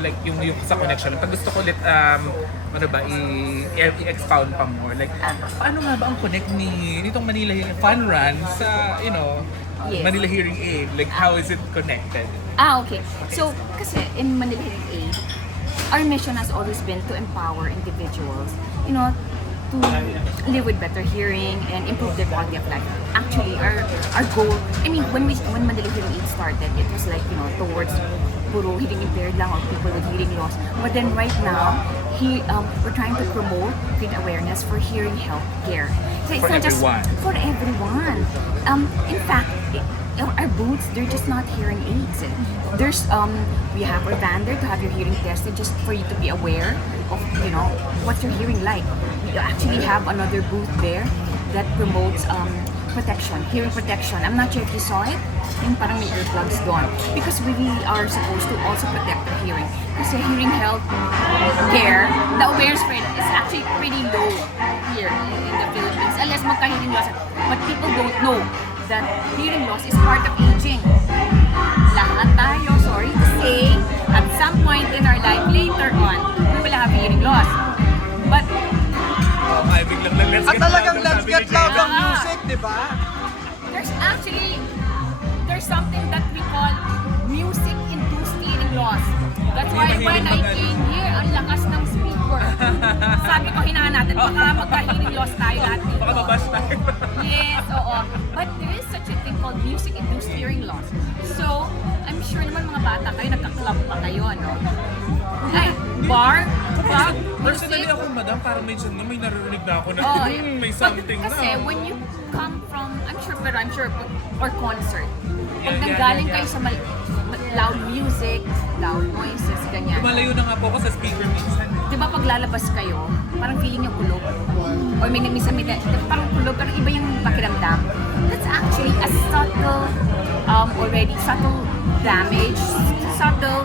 like yung sa connection. Pag gusto ko ulit ano ba i-expound pa more. Like paano nga ba ang connect ni nitong Manila Hearing Fun Run sa Yes. Manila Hearing Aid? Like how is it connected? Okay. So, kasi in Manila Hearing Aid, our mission has always been to empower individuals, to live with better hearing and improve their quality of life. Actually, our goal, when Manila Hearing Aid started, it was like, towards puro hearing impaired lang or people with hearing loss. But then right now, we're trying to promote, create awareness for hearing health care. So it's For not everyone. just for everyone. In fact, our booths, they're just not hearing aids. There's we have our van there to have your hearing tested just for you to be aware of what's your hearing like. We actually have another booth there that promotes protection, hearing protection. I'm not sure if you saw it. Yung parang may earplugs doon. Because we really are supposed to also protect our hearing. Kasi hearing health care, the awareness rate is actually pretty low here in the Philippines. Unless magka-hearing loss. But people don't know that hearing loss is part of aging. Lahat tayo, sorry to say, at some point in our life later on, we will have hearing loss. But Ay, biglang let's At get talagang loud, let's sabi get ni loud Jay. ang music, di ba? there's something that we call music-induced hearing loss. That's why when I came here, ang lakas ng speaker. Sabi ko, hinaan natin, baka magka-hearing loss tayo lahat dito. Baka mabash tayo. Yes, oo. But there is such a thing called music-induced hearing loss. So, I'm sure naman mga bata kayo, nagka-club pa kayo, no? Ay, bar, club, Personally music. ako, madam, parang may naririnig na ako na Oh, may something kasi na. when you come from, I'm sure, or concert, pag Yeah, nanggaling yeah. kayo sa loud music, loud noises, ganyan. Lumalayo na nga po ako sa speaker minsan. Di ba pag lalabas kayo, parang feeling yung kulog? Or may parang kulog, pero iba yung pakiramdam. That's actually a subtle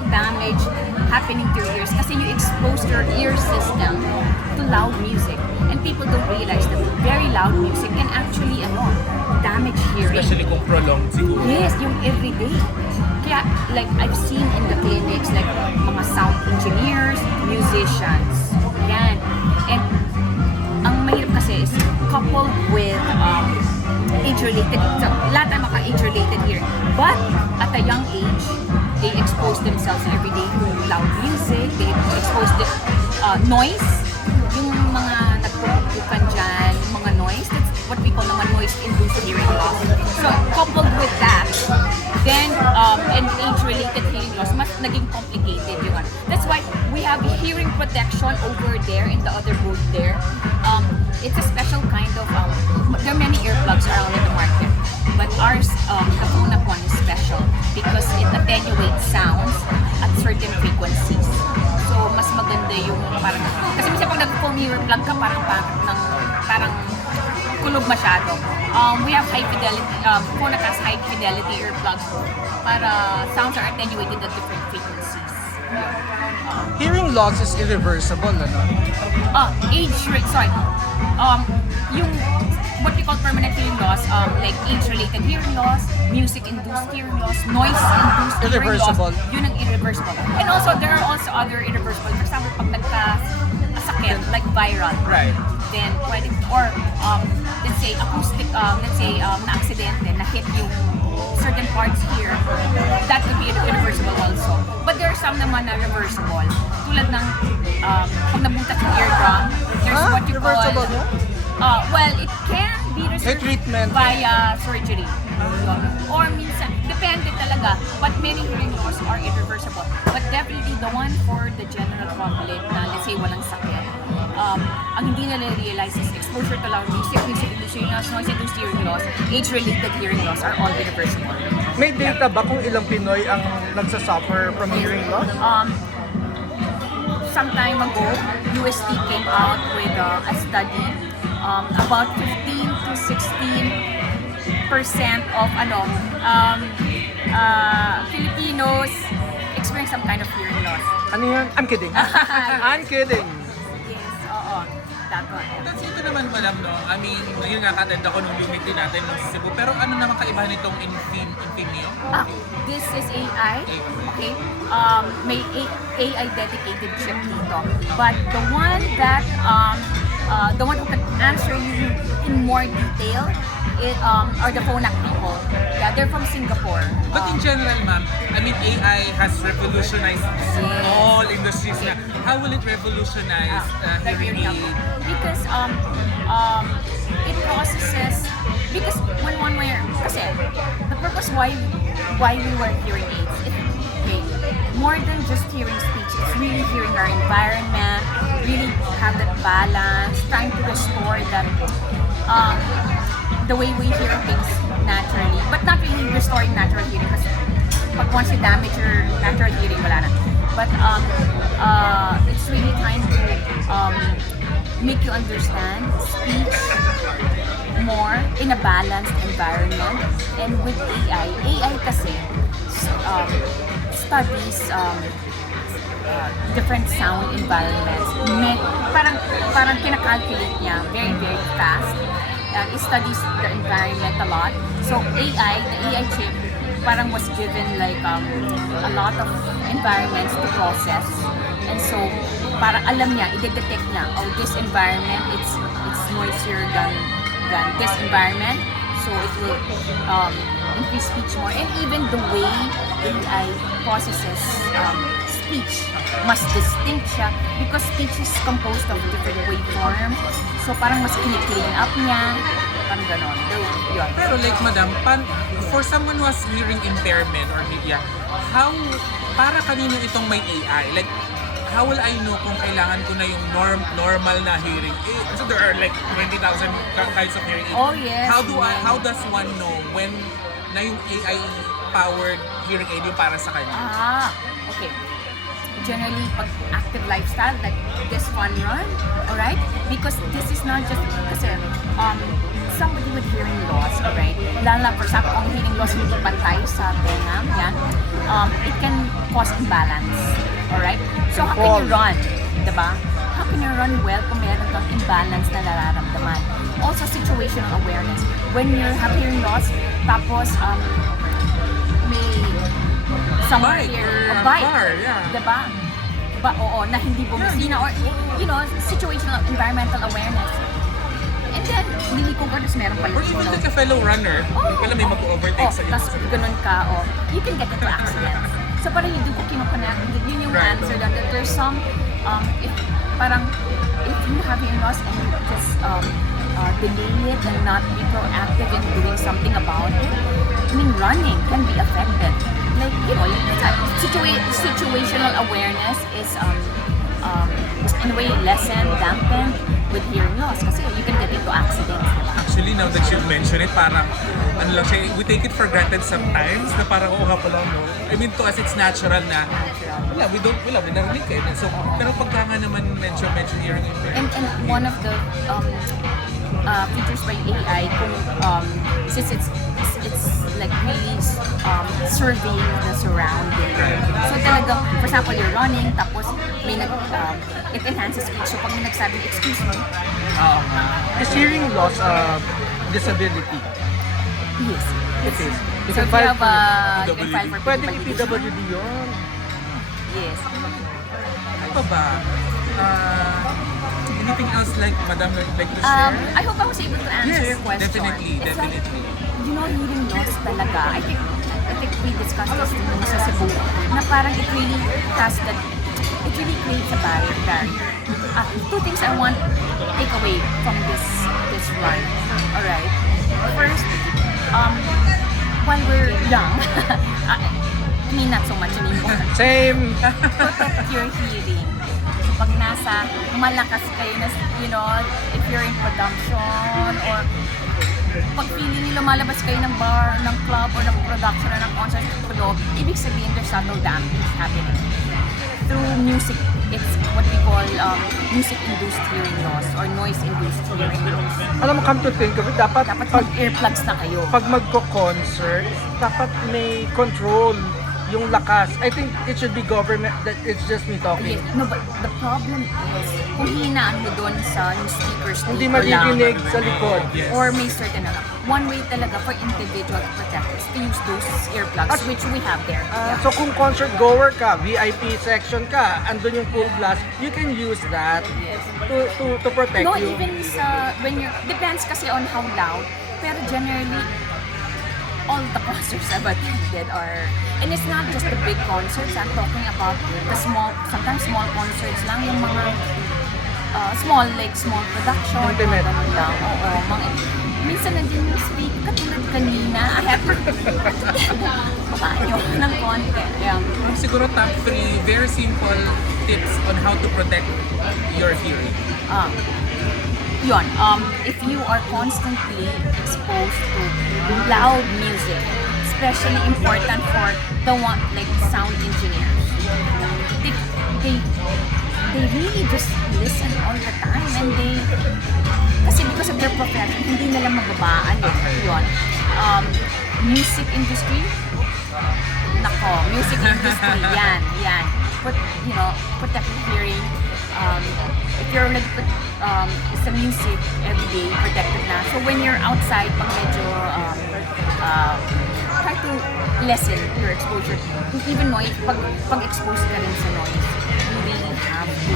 damage happening to your ears kasi you expose your ear system to loud music. And people don't realize that very loud music can actually damage hearing. Especially kung prolonged siguro. Yes, yung everyday. Kaya, like, I've seen in the clinics, like, mga sound engineers, musicians, yan. And, ang mahirap kasi is coupled with age-related, so, lahat ay maka-age-related here. But, at a young age, they expose themselves every day to loud music, they expose the noise, yung mga nagpupukan dyan, mga noise, that's what we call naman noise-induced hearing loss. So, coupled with that, then, and age-related hearing loss, mas naging complicated yung ano. That's why we have hearing protection over there in the other booth there. It's a special kind of, there are many earplugs around in the market, but ours, the Puna one is special because it attenuates sounds at certain frequencies. So, mas maganda yung parang, kasi minsan pag nag-phone earplug ka, parang kulog masyado. We have high fidelity, Puna has high fidelity earplugs para sounds are attenuated at different frequencies. Hearing loss is irreversible, ano? Yung what we call permanent hearing loss, like age-related hearing loss, music-induced hearing loss, noise-induced hearing loss, Irreversible. yun ang irreversible. And also, there are also other irreversible. For example, pag nagka-sakit, like viral, Right. then pwede, or let's say acoustic, na-aksidente, na-hit yung certain parts here, that could be irreversible also. But there are some naman na reversible. Tulad ng pag nabutas yung eardrum, there's what you call Reversible na? well, it can be May treatment. via surgery. Or minsan, depende talaga. But many hearing loss are irreversible. But definitely the one for the general public na let's say walang sakit, ang hindi nila realize is exposure to loud music, music-induced hearing loss, noise-induced hearing loss, age-related hearing loss are all irreversible. May data ba kung ilang Pinoy ang nagsasuffer from hearing loss? Some time ago, UST came out with a study. About 15 to 16% of Filipinos experience some kind of hearing loss. Ano yan? I'm kidding. I'm kidding. Yes, oo. that one. That's ito naman, madam, no? I mean, yun nga, katend ako nung unit din natin nung Cebu. Pero ano naman kaibahan nitong Infinio? This is AI. Okay. May AI dedicated chip dito. But the one who can answer you in more detail are the Phonak people. Yeah, they're from Singapore. But in general, ma'am, I mean, AI has revolutionized all industries na. How will it revolutionize hearing aid? Because it processes, because when one way, kasi the purpose why we wear hearing aids, more than just hearing speech, it's really hearing our environment, really have that balance, trying to restore that the way we hear things naturally, but not really restoring natural hearing because pag once you damage your natural hearing, wala na. But it's really trying to make you understand speech more in a balanced environment. And with AI kasi studies different sound environments. Parang kinakalculate niya very, very fast. It studies the environment a lot. So the AI chip parang was given like a lot of environments to process. And so parang alam niya, i-detect niya, oh, this environment, it's noisier than this environment. So it will increase speech more. And even the way AI processes speech, mas distinct siya because speech is composed of different waveforms. So parang mas clean up niya, parang ganon. Yun. Pero like, madam, for someone who has hearing impairment or media, para kanino itong may AI? Like, how will I know kung kailangan ko na yung normal na hearing aid? So there are like 20,000 kinds of hearing aids. Oh yes. How does one know when na yung AI-powered hearing aid yung para sa kanya? Okay. Generally, pag active lifestyle, like this fun run, alright? Because this is not just, kasi somebody with hearing loss, alright? Lala, for example, kung hearing loss hindi pantay sa tenga, yan, it can cause imbalance, alright? So, how can you run, diba? How can you run well kung meron kang imbalance na nararamdaman? Also, situational awareness. When you have hearing loss, tapos, may somewhere here, a bike, diba? Oo, na hindi bumisina or, you know, situational environmental awareness. And then, liliko ka, tapos meron pa yung Or even like a fellow runner, wala may mag-overtake sa iyo. Tapos ganun ka, you can get into accidents. So parang you do kinoconnect, yun yung answer doon, that there's some, if you have hearing loss and you just delay it and not be proactive in doing something about it, I mean, running can be affected. Like, you know, situational awareness is in a way lessened, dampened with hearing loss kasi you can get into accidents. Actually, now that you've mentioned it, parang, ano lang siya, we take it for granted sometimes na parang, oo nga pala, no? I mean, to us, it's natural na, wala, narinig ka. So, pero pagka nga naman mention hearing impairment. And one of the features by AI, since it's like really surveying the surrounding. So talagang, for example, you're running, tapos may it enhances speech. So pag may nagsabi, excuse me. Is hearing loss disability? Yes. It is. So if you have you can file for Pwede PWD. PWD yun. Yes. Ano pa ba? Anything else like Madam would like to share? I hope I was able to answer your question. Definitely. You know, hearing loss talaga. I think we discussed this nung sa Cebu, na parang it really creates a barrier. Two things I want to take away from this run. Alright? First, while we're young, I mean not so much anymore. Same. Protect your hearing. Pag nasa malakas kayo na, you know, if you're in production or pag feeling nyo lumalabas kayo ng bar, ng club, or ng production or ng concert club, ibig sabihin there's subtle damage happening. Through music, it's what we call music-induced hearing loss or noise-induced hearing loss. Alam mo, come to think of it, dapat mag-earplugs na kayo. Pag magko-concert, dapat may control yung lakas. I think it should be government, that it's just me talking. Yes. No, but the problem is, kung hinaan mo doon sa yung speakers Hindi dito lang, maririnig sa likod. Yes. or may certain one way talaga for individual protectors to use those earplugs, which we have there. So kung concert goer ka, VIP section ka, andun yung full blast, you can use that to protect No, you. even sa, when you're, depends kasi on how loud, pero generally, all the concerts I've attended are, and it's not just the big concerts, I'm talking about the small, sometimes small concerts lang, yung mga small, like small production, Intimate. mga ganun lang, oo, mga, minsan nandiyan yung speak, katulad kanina, I have to paano ng konti, yeah. Siguro top 3 very simple tips on how to protect your hearing. Yun, if you are constantly exposed to loud music, especially important for the one like sound engineers, they really just listen all the time, and they, kasi because of their profession, hindi nila mababaan yun. Music industry, nako, music industry, yan. Protect your hearing. If you're sa music every day, protected na. So when you're outside, pag medyo try to lessen your exposure. Even noise, pag exposed ka rin sa noise, you really have to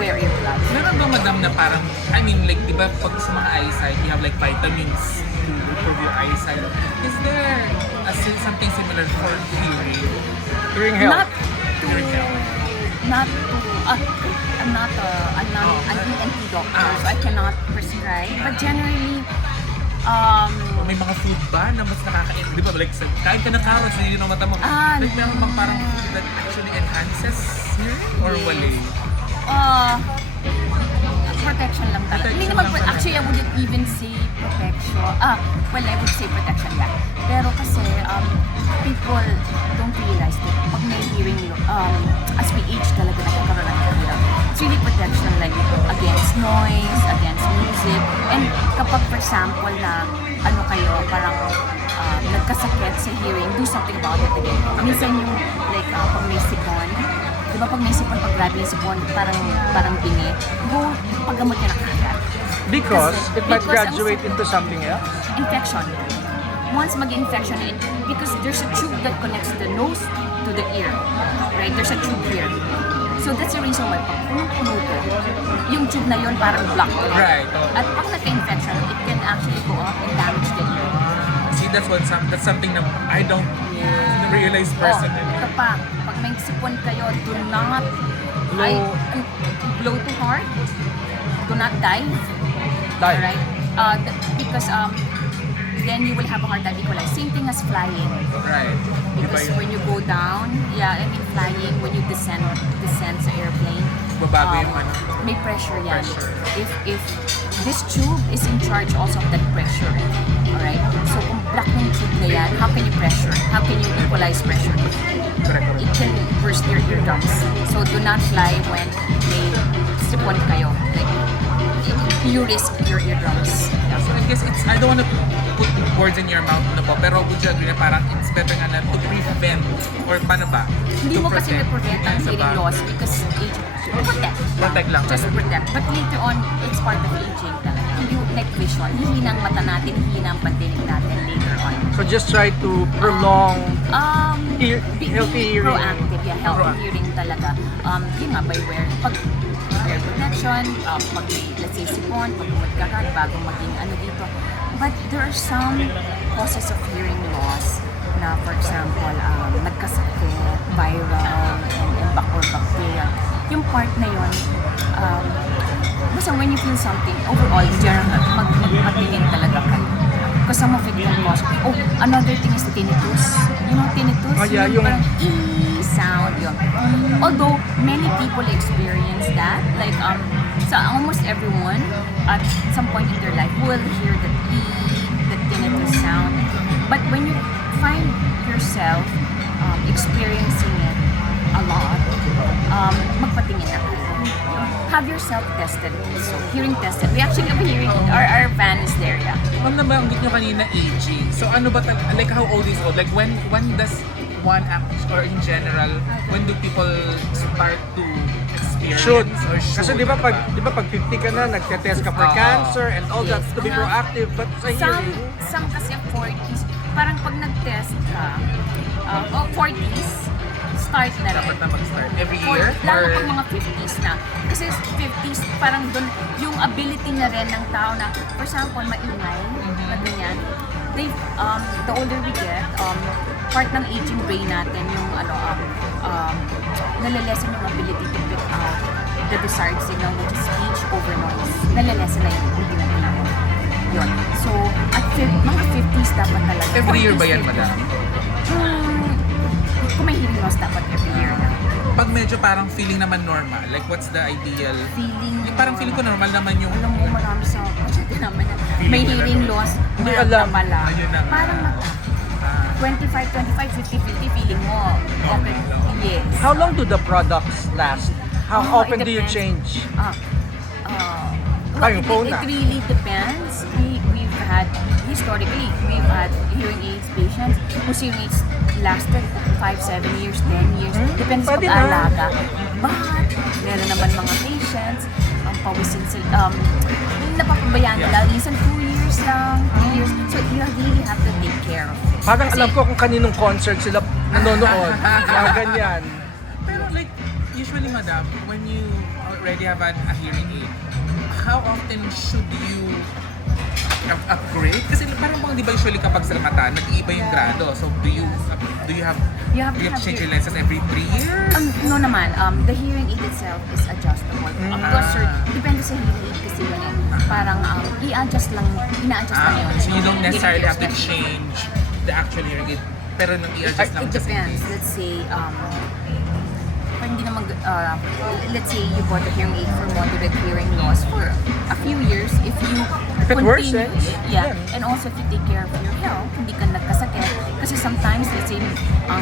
wear earplugs. Meron ba madam na parang, I mean like, di ba pag sa mga eyesight, you have like vitamins to improve your eyesight. Is there something similar for hearing? Hearing health. I'm not an ENT doctor, so I cannot prescribe. But generally, O may mga food ba na mas nakakain? Di ba like, kain ka ng carrots, hindi ng mata mo. Like meron bang parang food that actually enhances hearing? Or wali? protection lang talaga. Hindi naman, actually, I wouldn't even say protection. Well, I would say protection lang. Pero kasi, people don't realize that pag may hearing, as we age talaga nagkakaroon ng hirap. It's really protection like against noise, against music. And kapag, for example, na ano kayo, parang nagkasakit sa hearing, do something about it again. Minsan yung, like, pag may sipon, di ba pag may sipon, pag grabe yung sipon, parang bini, go, paggamot niya na kagad. Because it might because graduate into something else. Infection. Once mag-infection, because there's a tube that connects the nose to the ear. Right? There's a tube here. So that's the reason why pag puno-puno ko, yung tube na yun parang blocked. Right. At pag nagka-infection, it can actually go up and damage the ear. See, that's something that I don't realize personally. Ito pa, pag may sipon kayo, do not blow too hard. Do not dive. Alright? Because then you will have a hard time equalize. Same thing as flying. Right. Because when you go down, flying, when you descend sa airplane, Babago yung ano. may pressure yan. Pressure. If this tube is in charge also of that pressure. Alright? So kung block ng tube na yan, how can you pressure? How can you equalize pressure? Correct. It can burst your eardrums. So do not fly when may sipon kayo. Like, you risk your eardrums. So I guess I don't want to put words in your mouth na po, pero would you agree na parang it's better nga na to prevent, or paano ba? Hindi To mo kasi protect na-prevent ang sa hearing bago. loss because aging. Protect. Protect lang. Just protect. But later on, it's part of aging talaga. You, like vision, hihina ang mata natin, hihina ang pandinig natin later on. So just try to prolong Be healthy hearing. proactive, healthy hearing talaga. Yun nga, by pag ear protection, pag may, let's say, sipon, pag magkakat, bago maging ano dito. But there are some causes of hearing loss na, for example, nagkasakit, viral, and bacteria. Yung part na yun, basta when you feel something, overall, in general, magpatingin talaga kayo. Because some of it can cause. Another thing is tinnitus. You know tinnitus? Oh, yeah, yung parang sound yun. Although many people experience that, like almost everyone at some point in their life will hear the tinnitus sound. But when you find yourself experiencing it a lot, magpatingin na kayo. Have yourself tested also, hearing tested. We actually have a hearing, our van is there, yeah. Ma'am, nabanggit nyo kanina aging. So ano ba, like how old is old? Like when does one act or in general, when do people start to experience Should. or should? Kasi di ba pag 50 ka na, nagte-test ka for Oo. cancer and all that Yes. to be proactive. But sa hearing, Some kasi 40s, parang pag nag-test ka, 40s, start na rin. dapat na mag-start every year? Lalo Or pag mga 50s na. Kasi 50s, parang doon, yung ability na rin ng tao na, for example, maingay, na ganyan. The older we get, part ng aging brain natin, yung nalalesen yung ability to pick out the desired signal, which is speech over noise. Nalalesen na yung yun. So, at mga 50s dapat talaga. every year ba 40s, yan, 50s. madam? Kung may hearing loss, dapat every year na. Pag medyo parang feeling naman normal, like what's the ideal? Yung parang feeling ko normal naman yung Alam mo, marami sa pasyente naman na may hearing loss. Hindi marami alam. na pala. Ayun na nga. Parang 25, 50, feeling mo. Okay. Yes. how long do the products last? How Oh, often it do you depends. change? Well, yung phone it na. really depends. Historically, we've had hearing aids patients whose hearing aids lasted 5, 7 years, 10 years. Depends sa Pwede na. pag-aalaga. But, meron naman mga patients, pawisin sila, napapabayaan nila, minsan 2 years lang, 3 years. So, you really have to take care of it. Parang Kasi- alam ko kung kaninong concert sila nanonood. Mga ganyan. Pero like, usually madam, when you already have a hearing aid, how often should you upgrade? Kasi parang bang di ba usually kapag sa mata, nag-iiba yung grado. So do you have You have to have change your- your lenses every 3 years? No naman, the hearing aid itself is adjustable. Up to a certain, depende sa hearing aid kasi yun eh. Parang ina-adjust lang yun. So you don't Hindi necessarily have to replacement. change the actual hearing aid, pero nang i-adjust lang It just in depends. case. Let's say, hindi naman, let's say you bought a hearing aid for moderate hearing loss for a few years. If you If it worsens, yeah, yeah. and also if you take care of your health, hindi ka nagkasakit. Kasi sometimes, let's say,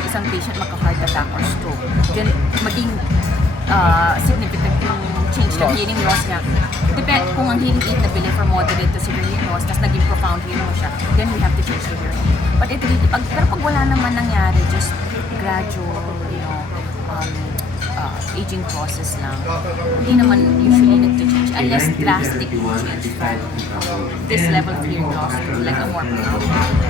isang patient magka-heart attack or stroke, then maging significant yung change ng Loss. hearing loss niya. Depende kung ang hearing aid na bili for moderate to severe hearing loss, tapos naging profound hearing loss siya, then we have to change the hearing aid. But it really, pero pag wala naman nangyari, just gradual, aging process lang. Hindi naman usually nag-change unless drastic change from this level of hearing loss to like a more profound.